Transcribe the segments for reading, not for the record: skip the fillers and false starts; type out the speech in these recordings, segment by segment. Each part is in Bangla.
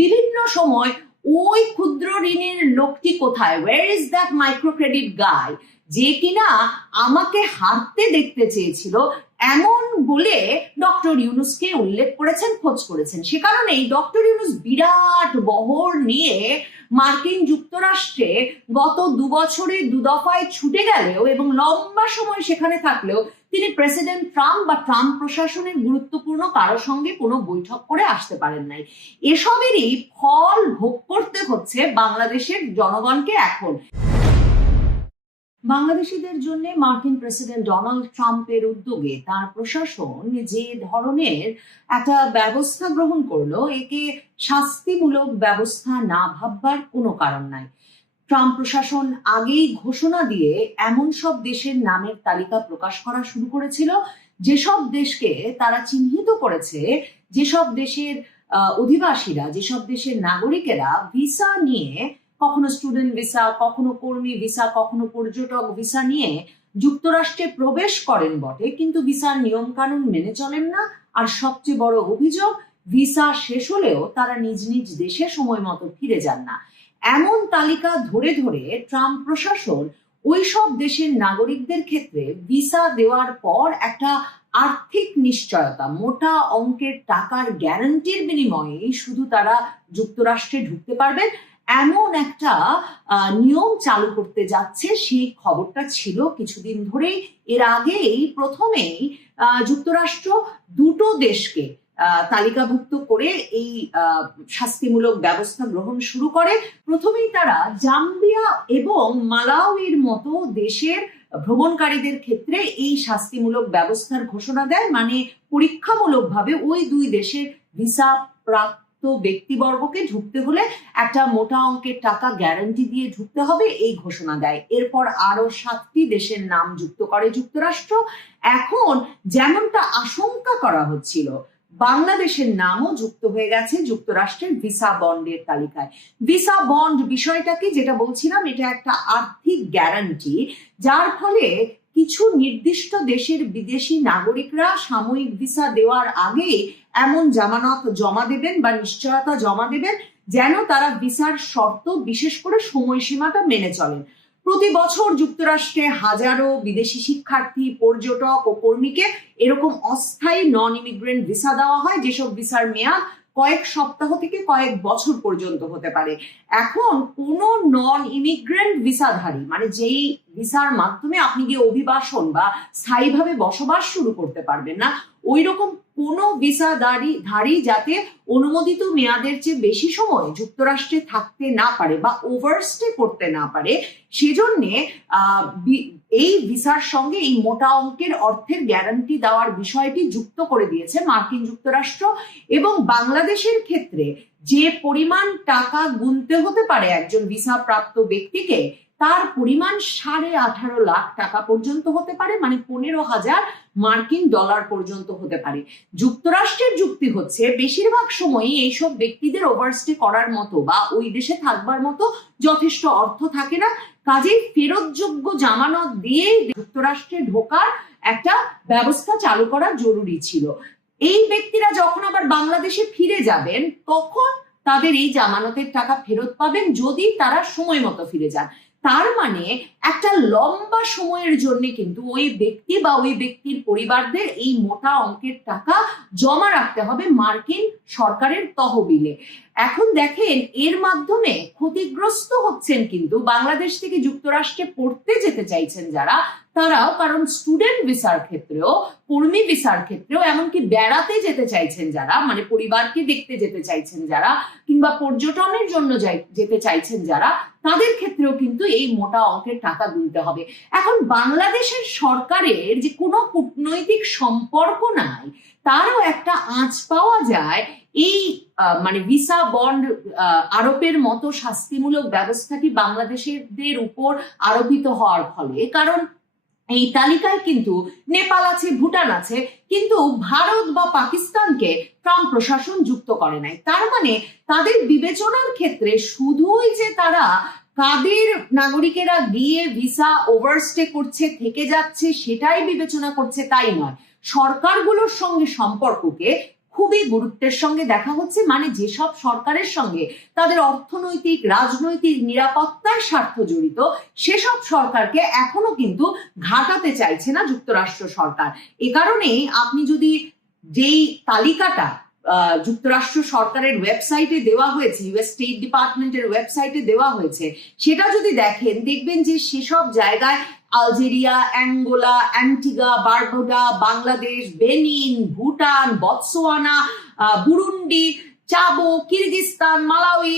বিভিন্ন সময় ওই ক্ষুদ্র ঋণের লোকটি কোথায়, where is that micro credit guy, যে কিনা আমাকে হারতে দেখতে চেয়েছিল, এমন বলে ডক্টর ইউনূসকে উল্লেখ করেছেন, খোঁজ করেছেন। সে কারণেই ডক্টর ইউনূস বিরাট বহর নিয়ে মার্কিন যুক্তরাষ্ট্রে গত 2 বছরে 2 দফায় ছুটে গেলেও এবং লম্বা সময় সেখানে থাকলেও তিনি প্রেসিডেন্ট ট্রাম্প বা ট্রাম্প প্রশাসনের গুরুত্বপূর্ণ কারোর সঙ্গে কোনো বৈঠক করে আসতে পারেন নাই। এসবেরই ফল ভোগ করতে হচ্ছে বাংলাদেশের জনগণকে। এখন বাংলাদেশিদের জন্য মার্কিন প্রেসিডেন্ট ডোনাল্ড ট্রাম্পের উদ্যোগে তার প্রশাসন যে ধরনের একটা ব্যবস্থা গ্রহণ করলো, একে শাস্তিমূলক ব্যবস্থা না ভাববার কোনো কারণ নাই। ট্রাম্প প্রশাসন আগেই ঘোষণা দিয়ে এমন সব দেশের নামের তালিকা প্রকাশ করা শুরু করেছিল যেসব দেশকে তারা চিহ্নিত করেছে, যেসব দেশের অধিবাসীরা, যেসব দেশের নাগরিকেরা ভিসা নিয়ে, কখনো স্টুডেন্ট ভিসা, কখনো কর্মী ভিসা, কখনো পর্যটক ভিসা নিয়ে যুক্তরাষ্ট্রে প্রবেশ করেন বটে, কিন্তু ভিসার নিয়ম কানুন মেনে চলেন না। আর সবচেয়ে বড় অভিযোগ, ভিসা শেষ হলেও তারা নিজ নিজ দেশে সময় মতো ফিরে যান না। এমন তালিকা ধরে ধরে ট্রাম্প প্রশাসন ওই সব দেশের নাগরিকদের ক্ষেত্রে ভিসা দেওয়ার পর একটা আর্থিক নিশ্চয়তা, মোটা অঙ্কের টাকার গ্যারান্টির বিনিময়ে শুধু তারা যুক্তরাষ্ট্রে ঢুকতে পারবেন, এমন একটা নিয়ম চালু করতে যাচ্ছে। সেই খবরটা ছিল কিছুদিন ধরেই। এর আগেই প্রথমেই যুক্তরাষ্ট্র 2টো দেশকে তালিকাভুক্ত করে এই শাস্তিমূলক ব্যবস্থা গ্রহণ শুরু করে। প্রথমেই তারা জাম্বিয়া এবং মালাউইর মতো দেশের ভ্রমণকারীদের ক্ষেত্রে এই শাস্তিমূলক ব্যবস্থার ঘোষণা দেয়, মানে পরীক্ষামূলকভাবে ওই 2 দেশের ভিসা প্রাপ্ত ব্যক্তিবর্গকে ঢুকতে হলে একটা মোটা অঙ্কের টাকা গ্যারান্টি দিয়ে ঢুকতে হবে, এই ঘোষণা দেয়। এরপর আরো 7টি দেশের নাম যুক্ত করে যুক্তরাষ্ট্র। এখন যেমনটা আশঙ্কা করা হচ্ছিল, বাংলাদেশের নামও যুক্ত হয়ে গেছে যুক্তরাষ্ট্রের ভিসা বন্ডের তালিকায়। ভিসা বন্ড বিষয়টা কি, যেটা বলছিলাম, এটা একটা আর্থিক গ্যারান্টি, যার ফলে কিছু নির্দিষ্ট দেশের বিদেশি নাগরিকরা সাময়িক ভিসা দেওয়ার আগে এমন জামানত জমা দেবেন বা নিশ্চয়তা জমা দেবেন যেন তারা ভিসার শর্ত, বিশেষ করে সময়সীমাটা মেনে চলেন। প্রতি বছর যুক্তরাষ্ট্রে হাজারো বিদেশি শিক্ষার্থী, পর্যটক ও কর্মীকে এরকম অস্থায়ী নন ইমিগ্রেন্ট ভিসা দেওয়া হয়, যেসব ভিসার মেয়াদ কয়েক সপ্তাহ থেকে কয়েক বছর পর্যন্ত হতে পারে। এখন কোনো নন ইমিগ্রেন্ট ভিসাধারী, মানে যেই ভিসার মাধ্যমে আপনি গিয়ে অভিবাসন বা স্থায়ীভাবে বসবাস শুরু করতে পারবেন না, ওই রকম কোনো ভিসাধারী যাতে অনুমোদিত মেয়াদের চেয়ে বেশি সময় যুক্তরাষ্ট্রে থাকতে না পারে বা ওভারস্টে করতে না পারে, সেজন্যে এই ভিসার সঙ্গে এই মোটা অঙ্কের অর্থের গ্যারান্টি দেওয়ার বিষয়টি যুক্ত করে দিয়েছে মার্কিন যুক্তরাষ্ট্র। এবং বাংলাদেশের ক্ষেত্রে যে পরিমাণ টাকা গুনতে হতে পারে একজন ভিসা প্রাপ্ত ব্যক্তিকে, তার পরিমাণ 18.5 লাখ টাকা পর্যন্ত হতে পারে, মানে 15,000 মার্কিন ডলার পর্যন্ত হতে পারে। যুক্তরাষ্ট্রের যুক্তি হচ্ছে, বেশিরভাগ সময়ই এইসব ব্যক্তিদের ওভারস্টে করার মতো বা ওই দেশে থাকবার মতো যথেষ্ট অর্থ থাকে না, কাজেই ফেরতযোগ্য জামানত দিয়ে যুক্তরাষ্ট্রে ঢোকার একটা ব্যবস্থা চালু করা জরুরি ছিল। এই ব্যক্তিরা যখন আবার বাংলাদেশে ফিরে যাবেন, তখন তাদের এই জামানতের টাকা ফেরত পাবেন যদি তারা সময় মতো ফিরে যান। তার মানে একটা লম্বা সময়ের জন্য কিন্তু ওই ব্যক্তি বা ওই ব্যক্তির পরিবারদের এই মোটা অঙ্কের টাকা জমা রাখতে হবে মার্কিন সরকারের তহবিলে। এখন দেখেন, এর মাধ্যমে ক্ষতিগ্রস্ত হচ্ছেন কিন্তু বাংলাদেশ থেকে যুক্তরাষ্ট্রে পড়তে যেতে চাইছেন যারা, তারাও। কারণ স্টুডেন্ট ভিসার ক্ষেত্রেও, কর্মী ভিসার ক্ষেত্রেও, এমনকি বেড়াতে যেতে চাইছেন যারা, মানে পরিবারকে দেখতে যেতে চাইছেন যারা, কিংবা পর্যটনের জন্য যেতে চাইছেন যারা, তাদের ক্ষেত্রেও কিন্তু এই মোটা অঙ্কের টাকা গুনতে হবে। এখন বাংলাদেশের সরকারের যে কোনো কূটনৈতিক সম্পর্ক নাই, তারও একটা আঁচ পাওয়া যায় এই মানে ভিসা বন্ড আরোপের মতো শাস্তিমূলক ব্যবস্থাটি বাংলাদেশিদের উপর আরোপিত হওয়ার ফলে। কারণ এই তালিকায় কিন্তু নেপাল আছে, ভুটান আছে, কিন্তু ভারত বা পাকিস্তানকে ট্রাম্প প্রশাসন যুক্ত করে নাই। তার মানে তাদের বিবেচনার ক্ষেত্রে শুধুই যে তারা কাদের নাগরিকেরা গিয়ে ভিসা ওভারস্টে করছে, থেকে যাচ্ছে, সেটাই বিবেচনা করছে তাই নয়, সরকারগুলোর সঙ্গে সম্পর্ককে খুবই গুরুত্বের সঙ্গে দেখা হচ্ছে। মানে যেসব সরকারের সঙ্গে তাদের অর্থনৈতিক রাজনৈতিক নিরাপত্তার স্বার্থ জড়িত, সেসব সরকারকে এখনো কিন্তু ঘাটাতে চাইছে না যুক্তরাষ্ট্র সরকার। এ কারণে আপনি যদি যেই তালিকাটা যুক্তরাষ্ট্র সরকারের ওয়েবসাইটে দেওয়া হয়েছে, ইউএস স্টেট ডিপার্টমেন্টের ওয়েবসাইটে দেওয়া হয়েছে, সেটা যদি দেখেন, দেখবেন যে সেসব জায়গায় Algeria, Angola, Antigua, Barbuda, Bangladesh, Benin, Bhutan, Botswana, Burundi, চাবো, কিরগিস্তান, মালাউই,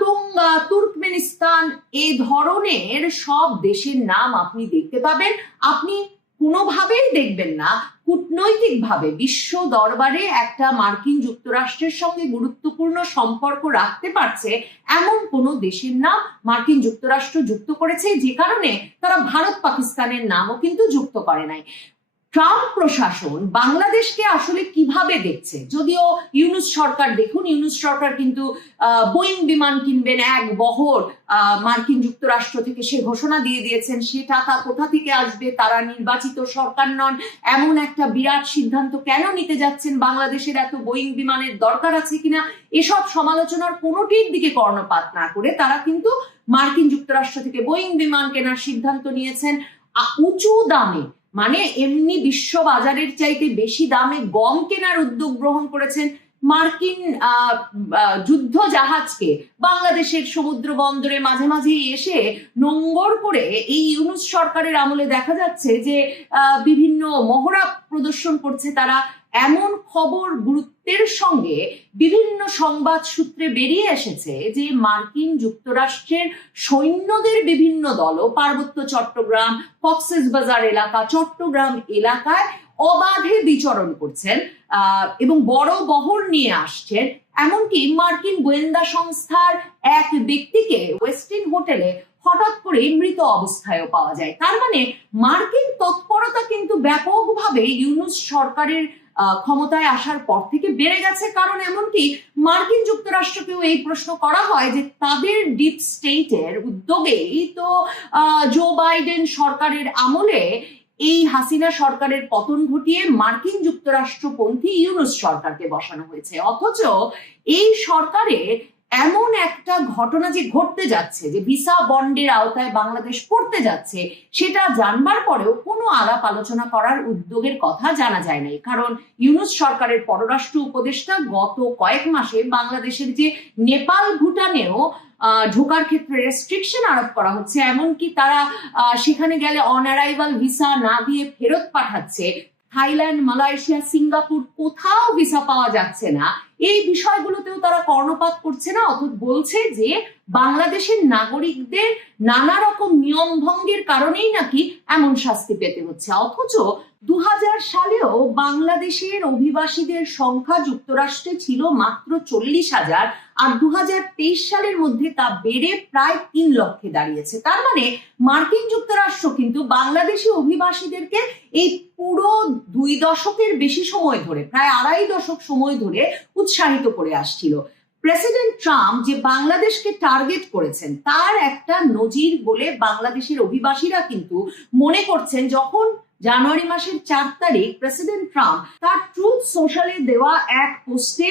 টোঙ্গা, তুর্কমেনিস্তান, এই ধরনের সব দেশের নাম আপনি দেখতে পাবেন। আপনি কোনোভাবেই দেখবেন না কূটনৈতিকভাবে বিশ্ব দরবারে একটা মার্কিন যুক্তরাষ্ট্রের সঙ্গে গুরুত্বপূর্ণ সম্পর্ক রাখতে পারছে এমন কোনো দেশের নাম মার্কিন যুক্তরাষ্ট্র যুক্ত করেছে, যে কারণে তারা ভারত পাকিস্তানের নামও কিন্তু যুক্ত করে নাই। ট্রাম্প প্রশাসন বাংলাদেশকে আসলে কিভাবে দেখছে, যদিও ইউনূস সরকার, দেখুন ইউনূস সরকার কিন্তু বোয়িং বিমান কিনবেন এক বহর মার্কিন যুক্তরাষ্ট্র থেকে, সে ঘোষণা দিয়ে দিয়েছেন। সে টাকা কোথা থেকে আসবে, তারা নির্বাচিত সরকার নন, এমন একটা বিরাট সিদ্ধান্ত কেন নিতে যাচ্ছেন, বাংলাদেশের এত বোয়িং বিমানের দরকার আছে কিনা, এসব সমালোচনার কোনোটির দিকে কর্ণপাত না করে তারা কিন্তু মার্কিন যুক্তরাষ্ট্র থেকে বোয়িং বিমান কেনার সিদ্ধান্ত নিয়েছেন উঁচু দামে। মানে এমনি বিশ্ব বাজারের চাইতে বেশি দামে গম কেনার উদ্যোগ গ্রহণ করেছেন। মার্কিন যুদ্ধ জাহাজকে বাংলাদেশের সমুদ্র বন্দরে মাঝে মাঝে এসে নোঙ্গর করে এই ইউনূস সরকারের আমলে দেখা যাচ্ছে যে বিভিন্ন মহড়া প্রদর্শন করছে তারা। এমন খবর গুরুত্বের সঙ্গে বিভিন্ন সংবাদ সূত্রে বেরিয়ে এসেছে যে মার্কিন যুক্তরাষ্ট্রের সৈন্যদের বিভিন্ন দলও পার্বত্য চট্টগ্রাম, কক্সবাজার এলাকা, চট্টগ্রাম এলাকায় অবাধে বিচরণ করছেন এবং বড় বহর নিয়ে আসছেন। এমনকি মার্কিন গোয়েন্দা সংস্থার এক ব্যক্তিকে ওয়েস্টিন হোটেলে হঠাৎ করে মৃত অবস্থায়ও পাওয়া যায়। তার মানে মার্কিন তৎপরতা কিন্তু ব্যাপকভাবে ইউনূস সরকারের ক্ষমতায় আসার পর থেকে বেড়ে গেছে। কারণ এমনকি মার্কিন যুক্তরাষ্ট্রকেও এই প্রশ্ন করা হয় যে তাদের ডিপ স্টেটের উদ্যোগেই তো জো বাইডেন সরকারের আমলে এই হাসিনা সরকারের পতন ঘটিয়ে মার্কিন যুক্তরাষ্ট্রপন্থী ইউনূস সরকারকে বসানো হয়েছে। অথচ এই সরকারের এমন একটা ঘটনা যে ঘটতে যাচ্ছে, যে ভিসা বন্ডের আওতায় বাংলাদেশ পড়তে যাচ্ছে, সেটা জানবার পরেও কোনো আলাপ আলোচনা করার উদ্যোগের কথা জানা যায় নাই। কারণ ইউনূস সরকারের পররাষ্ট্র উপদেষ্টা গত কয়েক মাসে বাংলাদেশের যে নেপাল, ভুটানেও ঢোকার ক্ষেত্রে রেস্ট্রিকশন আরোপ করা হচ্ছে, এমনকি তারা সেখানে গেলে অন অ্যারাইভাল ভিসা না দিয়ে ফেরত পাঠাচ্ছে। থাইল্যান্ড, মালয়েশিয়া, সিঙ্গাপুর, কোথাও ভিসা পাওয়া যাচ্ছে না। এই বিষয়গুলোতেও তারা কর্ণপাত করছে না, অথচ বলছে যে বাংলাদেশের নাগরিকদের নানা রকম নিয়ম ভঙ্গের কারণেই নাকি এমন শাস্তি পেতে হচ্ছে। অথচ 2000 সালেও বাংলাদেশের অভিবাসীদের সংখ্যা যুক্তরাষ্ট্রে ছিল মাত্র 40,000, আর 2023 সালের মধ্যে তা বেড়ে প্রায় 3 লক্ষে দাঁড়িয়েছে। তার মানে মার্কিন যুক্তরাষ্ট্র কিন্তু বাংলাদেশি অভিবাসীদেরকে এই পুরো 2 দশকের বেশি সময় ধরে, প্রায় 2.5 দশক সময় ধরে উৎসাহিত করে আসছিল। প্রেসিডেন্ট ট্রাম্প যে বাংলাদেশকে টার্গেট করেছেন তার একটা নজির বলে বাংলাদেশের অভিবাসীরা কিন্তু মনে করছেন। যখন জানুয়ারি মাসের 4 তারিখ প্রেসিডেন্ট ট্রাম্প তার ট্রুথ সোশ্যালে দেওয়া এক পোস্টে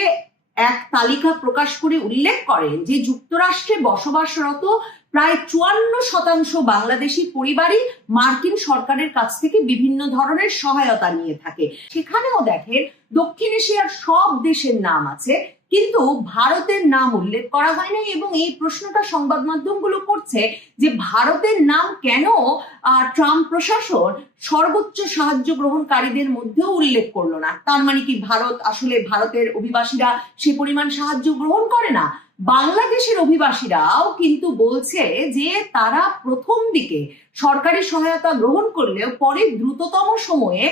এক তালিকা প্রকাশ করে উল্লেখ করেন যে যুক্তরাষ্ট্রে বসবাসরত প্রায় 54% বাংলাদেশি পরিবারই মার্কিন সরকারের কাছ থেকে বিভিন্ন ধরনের সহায়তা নিয়ে থাকে। সেখানেও দেখেন দক্ষিণ এশিয়ার সব দেশের নাম আছে, কিন্তু ভারতের নাম উল্লেখ করা হয় নাই। এবং এই প্রশ্নটা সংবাদ মাধ্যমগুলো করছে যে ভারতের নাম কেন ট্রাম্প প্রশাসন সর্বোচ্চ সাহায্য গ্রহণকারীদের মধ্যেও উল্লেখ করলো না। তার মানে কি ভারতের অভিবাসীরা সে পরিমাণ সাহায্য গ্রহণ করে না? বাংলাদেশের অভিবাসীরাও কিন্তু বলছে যে তারা প্রথম দিকে সরকারি সহায়তা গ্রহণ করলেও পরে দ্রুততম সময়ে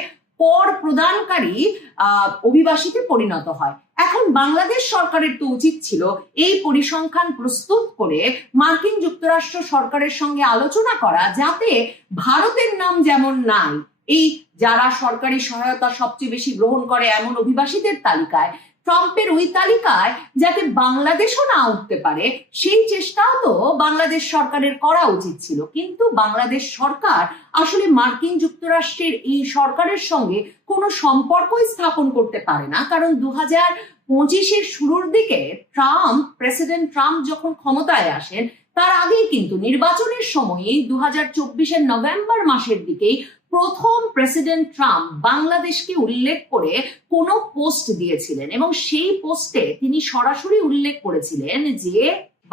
কর প্রদানকারী অভিবাসীতে পরিণত হয়। এখন বাংলাদেশ সরকারের তো উচিত ছিল এই পরিসংখ্যান প্রস্তুত করে মার্কিন যুক্তরাষ্ট্র সরকারের সঙ্গে আলোচনা করা, যাতে ভারতের নাম যেমন নাই এই যারা সরকারি সহায়তা সবচেয়ে বেশি গ্রহণ করে এমন অভিবাসীদের তালিকায়, ট্রাম্পের ওই তালিকায় যাতে বাংলাদেশও না উঠতে পারে সেই চেষ্টাও তো বাংলাদেশ সরকারের করা উচিত ছিল। কিন্তু বাংলাদেশ সরকার আসলে মার্কিন যুক্তরাষ্ট্রের এই সরকারের সঙ্গে কোনো সম্পর্কই স্থাপন করতে পারে না, কারণ 2025-এর শুরুর দিকে প্রেসিডেন্ট ট্রাম্প যখন ক্ষমতায় আসেন তার আগেই কিন্তু নির্বাচনের সময়ই 2024-এর নভেম্বর মাসের দিকেই প্রথম প্রেসিডেন্ট ট্রাম্প বাংলাদেশকে উল্লেখ করে কোনো পোস্ট দিয়েছিলেন এবং সেই পোস্টে তিনি সরাসরি উল্লেখ করেছিলেন যে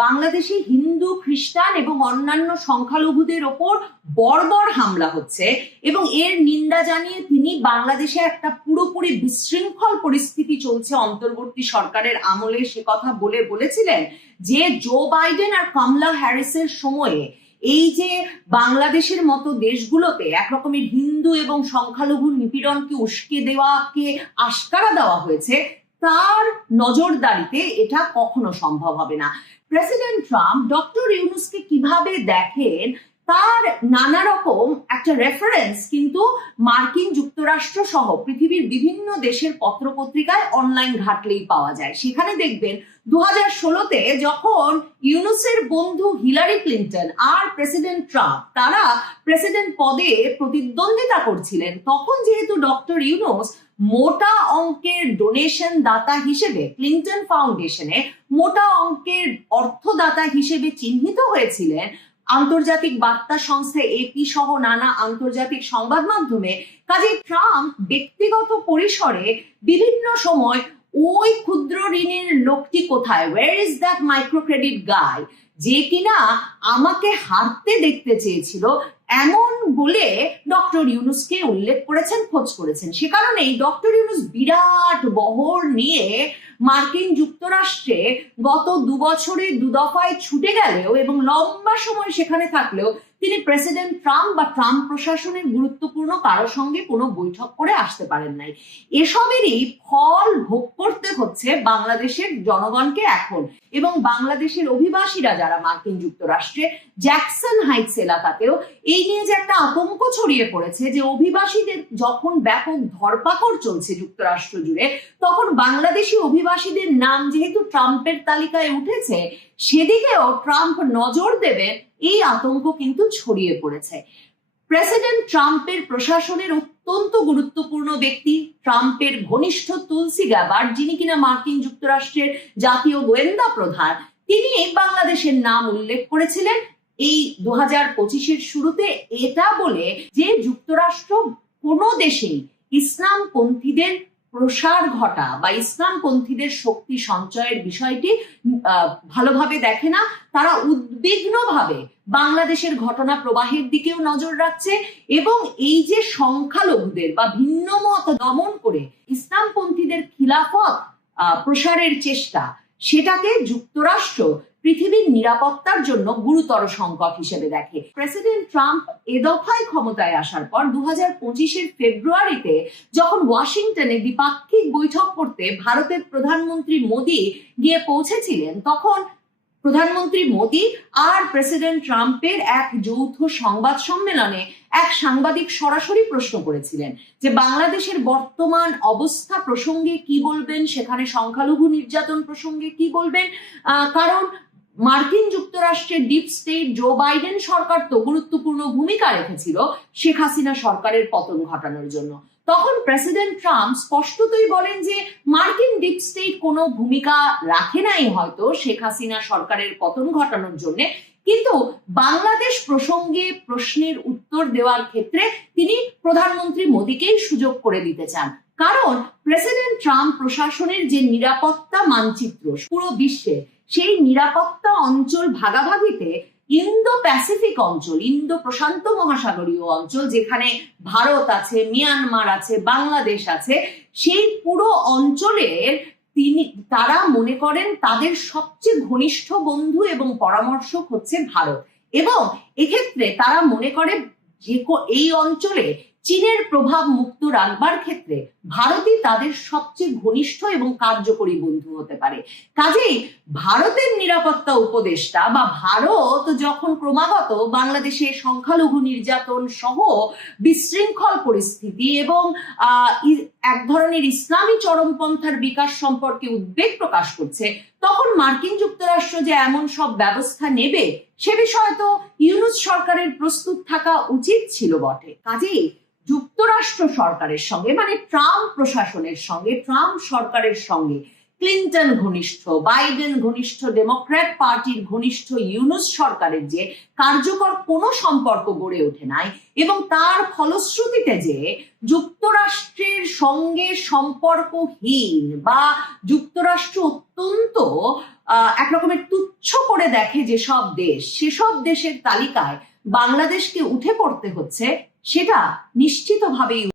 বাংলাদেশে হিন্দু, খ্রিস্টান এবং অন্যান্য সংখ্যালঘুদের ওপর বর্বর হামলা হচ্ছে এবং এর নিন্দা জানিয়ে তিনি বাংলাদেশে একটা পুরোপুরি বিশৃঙ্খল পরিস্থিতি চলছে অন্তর্বর্তী সরকারের আমলে সে কথা বলেছিলেন যে জো বাইডেন আর কমলা হ্যারিসের সময়ে এই যে বাংলাদেশের মতো দেশগুলোতে একরকমের হিন্দু এবং সংখ্যালঘু নিপীড়নকে উস্কে দেওয়াকে আশকারা দেওয়া হয়েছে, তার নজরদারিতে এটা কখনো সম্ভব হবে না। প্রেসিডেন্ট ট্রাম্প ডক্টর ইউনূসকে কিভাবে দেখেন তার নানা রকম একটা রেফারেন্স কিন্তু মার্কিন যুক্তরাষ্ট্র সহ পৃথিবীর বিভিন্ন দেশের পত্রপত্রিকায় অনলাইন ঘাটলেই পাওয়া যায়। সেখানে দেখবেন 2016-তে যখন ইউনূসের বন্ধু হিলারি ক্লিন্টন আর প্রেসিডেন্ট ট্রাম্প তারা প্রেসিডেন্ট পদে প্রতিদ্বন্দ্বিতা করছিলেন, তখন যেহেতু ডক্টর ইউনূস মোটা অঙ্কের ডোনেশন দাতা হিসেবে ক্লিন্টন ফাউন্ডেশনে মোটা অঙ্কের অর্থদাতা হিসেবে চিহ্নিত হয়েছিলেন, আন্তর্জাতিক বার্তা সংস্থা এপি সহ নানা আন্তর্জাতিক সংবাদ মাধ্যমে, কাজে ট্রাম্প ব্যক্তিগত পরিসরে বিভিন্ন সময় ওই ক্ষুদ্র ঋণের লোকটি কোথায়, where is that micro credit guy, যে কিনা আমাকে হারতে দেখতে চেয়েছিল, এমন বলে ডক্টর ইউনূসকে উল্লেখ করেছেন, খোঁজ করেছেন। সে কারণেই ডক্টর ইউনূস বিরাট বহর নিয়ে মার্কিন যুক্তরাষ্ট্রে গত 2 বছরে 2 দফায় ছুটে গেলেও এবং লম্বা সময় সেখানে থাকলেও তিনি প্রেসিডেন্ট ট্রাম্প বা ট্রাম্প প্রশাসনের গুরুত্বপূর্ণ কারোর সঙ্গে কোনো বৈঠক করে আসতে পারেন নাই। এসবেরই ফল ভোগ করতে হচ্ছে বাংলাদেশের জনগণকে এখন, এবং বাংলাদেশের অভিবাসীরা যারা মার্কিন যুক্তরাষ্ট্রে জ্যাকসন হাইটস এলাকাতেও এই নিয়ে যে একটা আতঙ্ক ছড়িয়ে পড়েছে যে অভিবাসীদের যখন ব্যাপক ধরপাকড় চলছে যুক্তরাষ্ট্র জুড়ে, তখন বাংলাদেশি অভিবাসীদের নাম যেহেতু ট্রাম্পের তালিকায় উঠেছে সেদিকেও ট্রাম্প নজর দেবে, এই আতঙ্ক কিন্তু ছড়িয়ে পড়েছে। প্রেসিডেন্ট ট্রাম্পের প্রশাসনের অত্যন্ত গুরুত্বপূর্ণ ব্যক্তি ট্রাম্পের ঘনিষ্ঠ তুলসী গ্যাবার্ড, যিনি কিনা মার্কিন যুক্তরাষ্ট্রের জাতীয় গোয়েন্দা প্রধান, তিনি বাংলাদেশের নাম উল্লেখ করেছিলেন এই 2025-এর শুরুতে, এটা বলে যে যুক্তরাষ্ট্র কোনো দেশেই ইসলামপন্থীদের প্রসার ঘটা বা ইসলামপন্থীদের শক্তি সঞ্চয়ের বিষয়টি ভালোভাবে দেখে না, তারা উদ্বিগ্নভাবে বাংলাদেশের ঘটনা প্রবাহের দিকেও নজর রাখছে এবং এই যে সংখ্যালঘুদের বা ভিন্ন মত দমন করে ইসলামপন্থীদের খিলাফত প্রসারের চেষ্টা, সেটাকে যুক্তরাষ্ট্র পৃথিবীর নিরাপত্তার জন্য গুরুতর সংকট হিসেবে দেখে। প্রেসিডেন্ট ট্রাম্প এ দফায় ক্ষমতায় আসার পর 2025-এর ফেব্রুয়ারিতে যখন ওয়াশিংটনে দ্বিপাক্ষিক বৈঠক করতে ভারতের প্রধানমন্ত্রী মোদী গিয়ে পৌঁছেছিলেন, তখন প্রধানমন্ত্রী মোদী আর প্রেসিডেন্ট ট্রাম্পের এক যৌথ সংবাদ সম্মেলনে এক সাংবাদিক সরাসরি প্রশ্ন করেছিলেন যে বাংলাদেশের বর্তমান অবস্থা প্রসঙ্গে কি বলবেন, সেখানে সংখ্যালঘু নির্যাতন প্রসঙ্গে কি বলবেন, কারণ মার্কিন যুক্তরাষ্ট্রের ডিপ স্টেট জো বাইডেন সরকার তো গুরুত্বপূর্ণ ভূমিকা রেখেছিল শেখ হাসিনা সরকারের পতন ঘটানোর জন্য। তখন প্রেসিডেন্ট ট্রাম্প স্পষ্টতই বলেন যে মার্কিন ডিপ স্টেট কোনো ভূমিকা রাখে নাই হয়তো শেখ হাসিনা সরকারের পতন ঘটানোর জন্য, কিন্তু বাংলাদেশ প্রসঙ্গে প্রশ্নের উত্তর দেওয়ার ক্ষেত্রে তিনি প্রধানমন্ত্রী মোদীকেই সুযোগ করে দিতে চান, কারণ প্রেসিডেন্ট ট্রাম্প প্রশাসনের যে নিরাপত্তা মানচিত্র পুরো বিশ্বে, সেই নিরাপত্তা অঞ্চল ভাগাভাগিতে ইন্দো প্যাসিফিক অঞ্চল, ইন্দো প্রশান্ত মহাসাগরীয় অঞ্চল, যেখানে ভারত আছে, মিয়ানমার আছে, বাংলাদেশ আছে, সেই পুরো অঞ্চলের তারা মনে করেন তাদের সবচেয়ে ঘনিষ্ঠ বন্ধু এবং পরামর্শক হচ্ছে ভারত, এবং এক্ষেত্রে তারা মনে করে যে এই অঞ্চলে চীনের প্রভাব মুক্ত রাখবার ক্ষেত্রে ভারতই তাদের সবচেয়ে ঘনিষ্ঠ এবং কার্যকরী বন্ধু হতে পারে। কাজেই ভারতের নিরাপত্তা উপদেষ্টা বা ভারত যখন ক্রমাগত বাংলাদেশে সংখ্যালঘু নির্যাতন সহ বিশৃঙ্খল পরিস্থিতি এবং এক ধরনের ইসলামী চরমপন্থার বিকাশ সম্পর্কে উদ্বেগ প্রকাশ করছে, তখন মার্কিন যুক্তরাষ্ট্র যে এমন সব ব্যবস্থা নেবে সে বিষয়ে তো ইউনূস সরকারের প্রস্তুত থাকা উচিত ছিল বটে। কাজেই যুক্তরাষ্ট্র সরকারের সঙ্গে, মানে ট্রাম্প প্রশাসনের সঙ্গে, ট্রাম্প সরকারের সঙ্গে ক্লিন্টন ঘনিষ্ঠ, বাইডেন ঘনিষ্ঠ, ডেমোক্র্যাট পার্টির ঘনিষ্ঠ ইউনূস সরকারের যে কার্যকর কোনো সম্পর্ক গড়ে ওঠে নাই, এবং তার ফলশ্রুতিতে যে যুক্তরাষ্ট্রের সঙ্গে সম্পর্কহীন বা যুক্তরাষ্ট্র অত্যন্ত একরকমের তুচ্ছ করে দেখে যেসব দেশ, সেসব দেশের তালিকায় বাংলাদেশকে উঠে পড়তে হচ্ছে, সেটা নিশ্চিতভাবেই